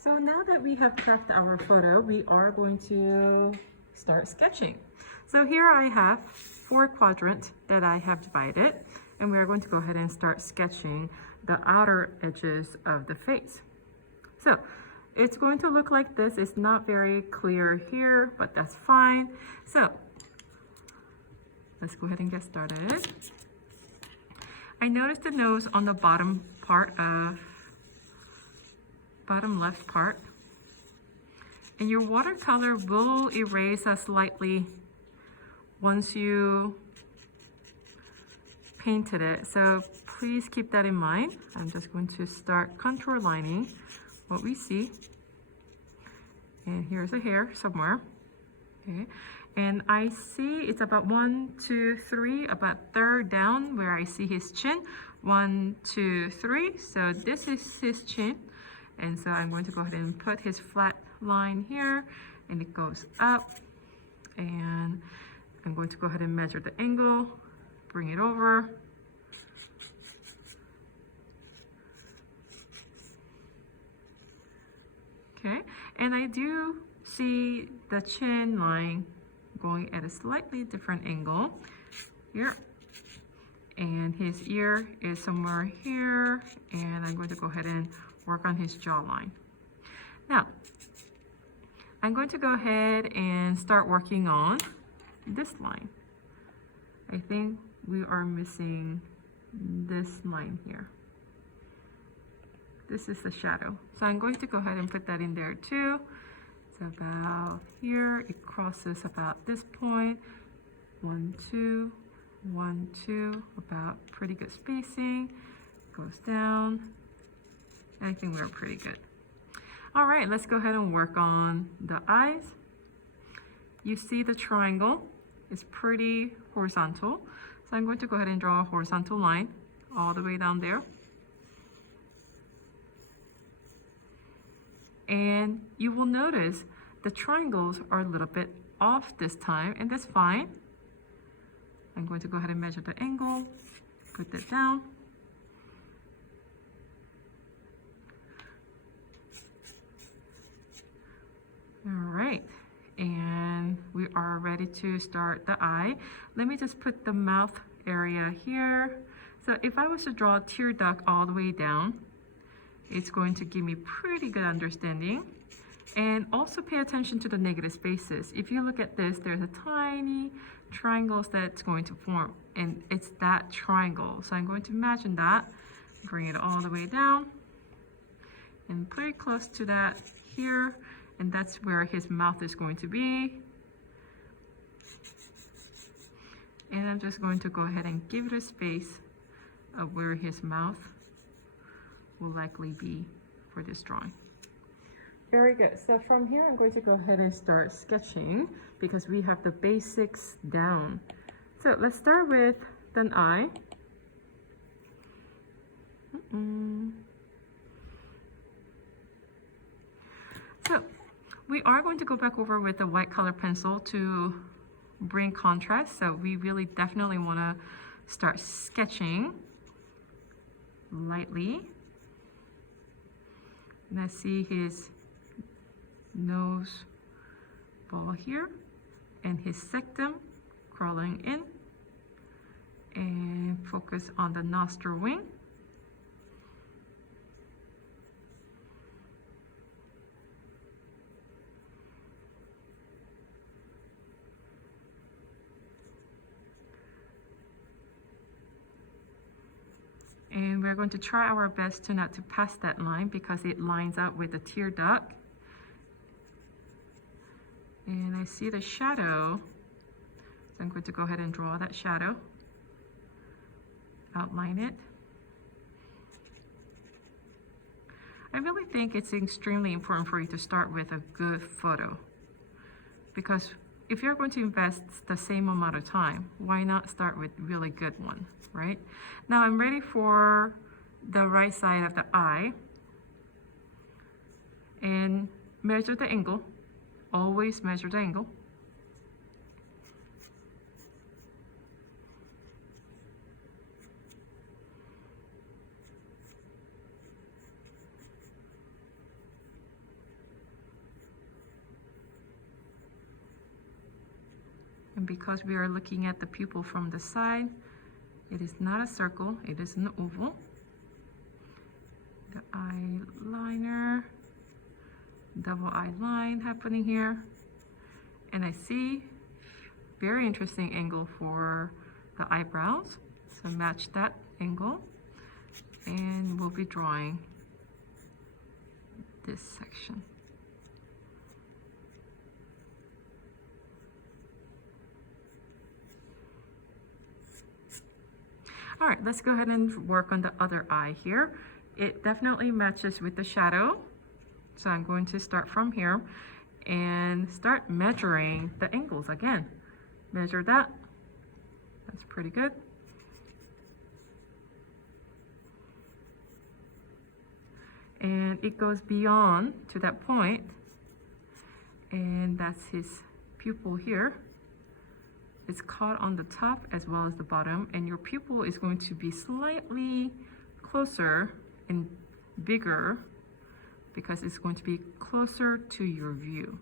So now that we have prepped our photo, we are going to start sketching. So here I have 4 quadrants that I have divided, and we are going to go ahead and start sketching the outer edges of the face. So it's going to look like this. It's not very clear here, but that's fine. So let's go ahead and get started. I noticed the nose on the bottom left part. And your watercolor will erase slightly once you painted it. So please keep that in mind. I'm just going to start contour lining what we see. And here's a hair somewhere. Okay. And I see it's about 1, 2, 3, about third down where I see his chin. 1, 2, 3. So this is his chin. And so I'm going to go ahead and put his flat line here, and it goes up. And I'm going to go ahead and measure the angle, bring it over. Okay, and I do see the chin line going at a slightly different angle here. And his ear is somewhere here, and I'm going to go ahead and work on his jawline. Now, I'm going to go ahead and start working on this line. I think we are missing this line here. This is the shadow. So I'm going to go ahead and put that in there too. It's about here. It crosses about this point. 1, 2, 1, 2, about pretty good spacing. Goes down. I think we're pretty good. All right, let's go ahead and work on the eyes. You see the triangle is pretty horizontal. So I'm going to go ahead and draw a horizontal line all the way down there. And you will notice the triangles are a little bit off this time, and that's fine. I'm going to go ahead and measure the angle, put that down. All right, and we are ready to start the eye. Let me just put the mouth area here. So if I was to draw a tear duct all the way down, it's going to give me pretty good understanding. And also pay attention to the negative spaces. If you look at this, there's a tiny triangles that's going to form, and it's that triangle. So I'm going to imagine that, bring it all the way down, and pretty close to that here. And that's where his mouth is going to be. And I'm just going to go ahead and give it a space of where his mouth will likely be for this drawing. Very good. So from here, I'm going to go ahead and start sketching because we have the basics down. So let's start with an eye. So we are going to go back over with the white color pencil to bring contrast. So we really definitely want to start sketching lightly. And I see his nose ball here and his septum crawling in, and focus on the nostril wing. And we're going to try our best to not to pass that line because it lines up with the tear duct. And I see the shadow, so I'm going to go ahead and draw that shadow, outline it. I really think it's extremely important for you to start with a good photo, because if you're going to invest the same amount of time, why not start with really good one, right? Now I'm ready for the right side of the eye, and measure the angle. Always measure the angle. And because we are looking at the pupil from the side, it is not a circle, it is an oval. The eyeliner, double eye line happening here. And I see very interesting angle for the eyebrows. So match that angle. And we'll be drawing this section. All right, let's go ahead and work on the other eye here. It definitely matches with the shadow. So I'm going to start from here and start measuring the angles again. Measure that. That's pretty good. And it goes beyond to that point, and that's his pupil here. It's caught on the top as well as the bottom, and your pupil is going to be slightly closer and bigger because it's going to be closer to your view.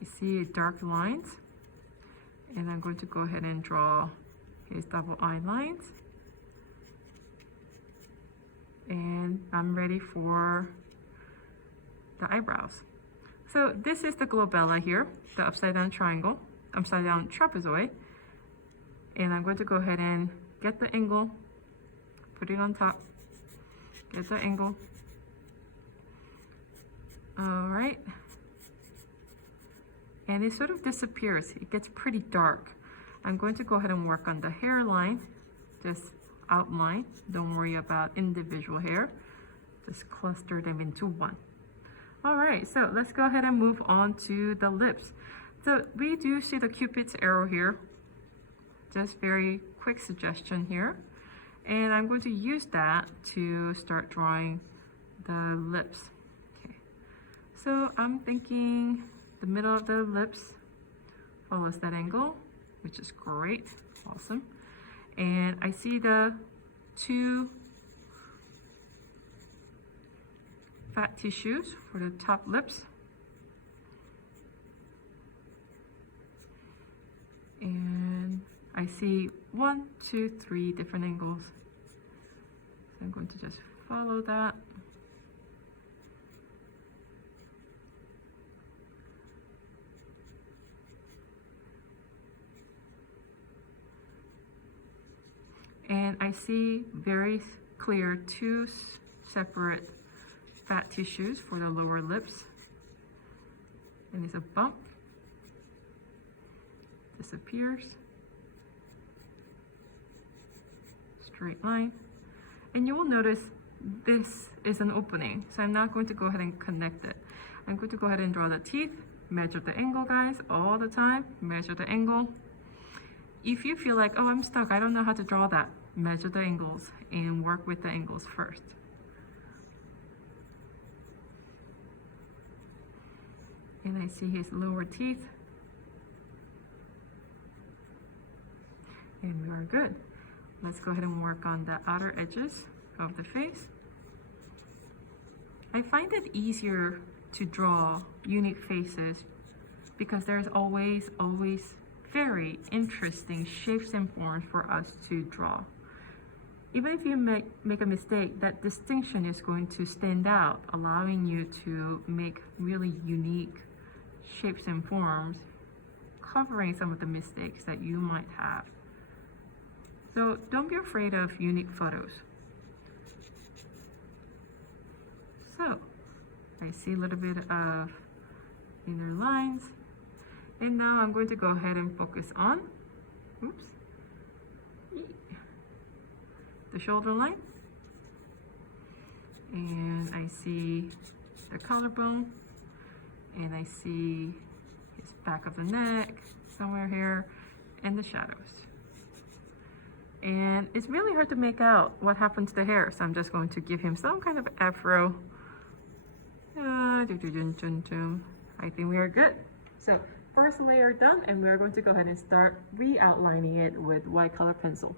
You see dark lines, and I'm going to go ahead and draw his double eye lines. And I'm ready for the eyebrows. So this is the glabella here, the upside down triangle, upside down trapezoid. And I'm going to go ahead and get the angle, put it on top, get the angle. All right. And it sort of disappears. It gets pretty dark. I'm going to go ahead and work on the hairline, just outline. Don't worry about individual hair. Just cluster them into one. All right, so let's go ahead and move on to the lips. So we do see the Cupid's arrow here. Just very quick suggestion here. And I'm going to use that to start drawing the lips. Okay. So I'm thinking the middle of the lips follows that angle, which is great, awesome. And I see the two fat tissues for the top lips. And I see 1, 2, 3 different angles. So I'm going to just follow that. And I see very clear two separate fat tissues for the lower lips. And there's a bump, disappears, straight line. And you will notice this is an opening, so I'm not going to go ahead and connect it. I'm going to go ahead and draw the teeth, measure the angle, guys, all the time, measure the angle. If you feel like, oh, I'm stuck, I don't know how to draw that, measure the angles and work with the angles first. And I see his lower teeth. And we are good. Let's go ahead and work on the outer edges of the face. I find it easier to draw unique faces because there's always very interesting shapes and forms for us to draw. Even if you make a mistake, that distinction is going to stand out, allowing you to make really unique shapes and forms, covering some of the mistakes that you might have. So don't be afraid of unique photos. So I see a little bit of inner lines. And now I'm going to go ahead and focus on, the shoulder line. And I see the collarbone. And I see his back of the neck, somewhere here, and the shadows. And it's really hard to make out what happened to the hair, so I'm just going to give him some kind of afro. I think we are good. So first layer done, and we're going to go ahead and start re-outlining it with white color pencil.